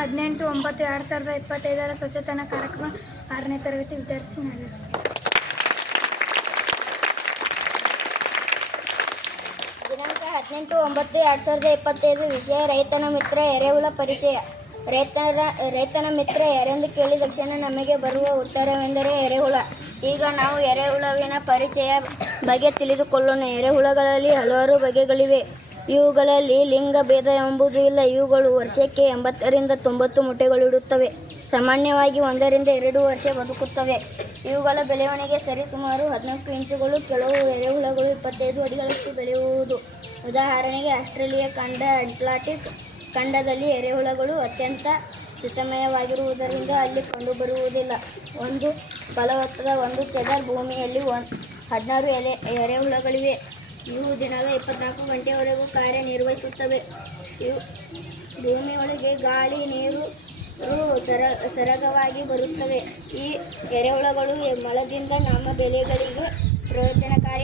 ಹದಿನೆಂಟು, ಒಂಬತ್ತು, ಎರಡು ಸಾವಿರದ ಇಪ್ಪತ್ತೈದರ ಸ್ವಚ್ಛತಾ ಕಾರ್ಯಕ್ರಮ ಆರನೇ ತರಗತಿ ವಿದ್ಯಾರ್ಥಿ ನಡೆಸಿದೆ ದಿನಾಂಕ ಹದಿನೆಂಟು, ಒಂಬತ್ತು, ಎರಡು ಸಾವಿರದ ಇಪ್ಪತ್ತೈದು. ವಿಷಯ ರೈತನ ಮಿತ್ರ, ಎರೆಹುಳ ಪರಿಚಯ. ರೈತರ, ರೈತನ ಮಿತ್ರ, ಯಾರೆಂದು ಕೇಳಿದ ತಕ್ಷಣ ನಮಗೆ ಬರುವ ಉತ್ತರವೆಂದರೆ ಎರೆಹುಳ. ಈಗ ನಾವು ಎರೆಹುಳವಿನ ಪರಿಚಯ ಬಗ್ಗೆ ತಿಳಿದುಕೊಳ್ಳೋಣ. ಎರೆಹುಳಗಳಲ್ಲಿ ಹಲವಾರು ಬಗೆಗಳಿವೆ. ಇವುಗಳಲ್ಲಿ ಲಿಂಗಭೇದ ಎಂಬುದು ಇಲ್ಲ. ಇವುಗಳು ವರ್ಷಕ್ಕೆ ಎಂಬತ್ತರಿಂದ ತೊಂಬತ್ತು ಮೊಟ್ಟೆಗಳಿಡುತ್ತವೆ. ಸಾಮಾನ್ಯವಾಗಿ ಒಂದರಿಂದ ಎರಡು ವರ್ಷ ಬದುಕುತ್ತವೆ. ಇವುಗಳ ಬೆಳವಣಿಗೆ ಸರಿಸುಮಾರು ಹದಿನಾಲ್ಕು ಇಂಚುಗಳು, ಕೆಲವು ಎರೆಹುಳಗಳು ಇಪ್ಪತ್ತೈದು ಅಡಿಗಳಷ್ಟು ಬೆಳೆಯುವುದು. ಉದಾಹರಣೆಗೆ, ಆಸ್ಟ್ರೇಲಿಯಾ ಖಂಡ, ಅಟ್ಲಾಂಟಿಕ್ ಖಂಡದಲ್ಲಿ ಎರೆಹುಳಗಳು ಅತ್ಯಂತ ಸಿತಮಯವಾಗಿರುವುದರಿಂದ ಅಲ್ಲಿ ಕಂಡುಬರುವುದಿಲ್ಲ. ಒಂದು ಫಲವತ್ತಾದ ಒಂದು ಚದರ್ ಭೂಮಿಯಲ್ಲಿ ಒನ್ ಹದಿನಾರು ಎಲೆ ಎರೆಹುಳಗಳಿವೆ. ಇವು ದಿನದ ಇಪ್ಪತ್ನಾಲ್ಕು ಗಂಟೆಯವರೆಗೂ ಕಾರ್ಯನಿರ್ವಹಿಸುತ್ತವೆ. ಇವು ಭೂಮಿಯೊಳಗೆ ಗಾಳಿ, ನೀರು ಸರ, ಸರಾಗವಾಗಿ ಬರುತ್ತವೆ. ಈ ಎರೆಹುಳಗಳು ಮಳದಿಂದ ನಮ್ಮ ಬೆಳೆಗಳಿಗೆ ಪ್ರಯೋಜನಕಾರಿಯಾದದ್ದಾಗಿದೆ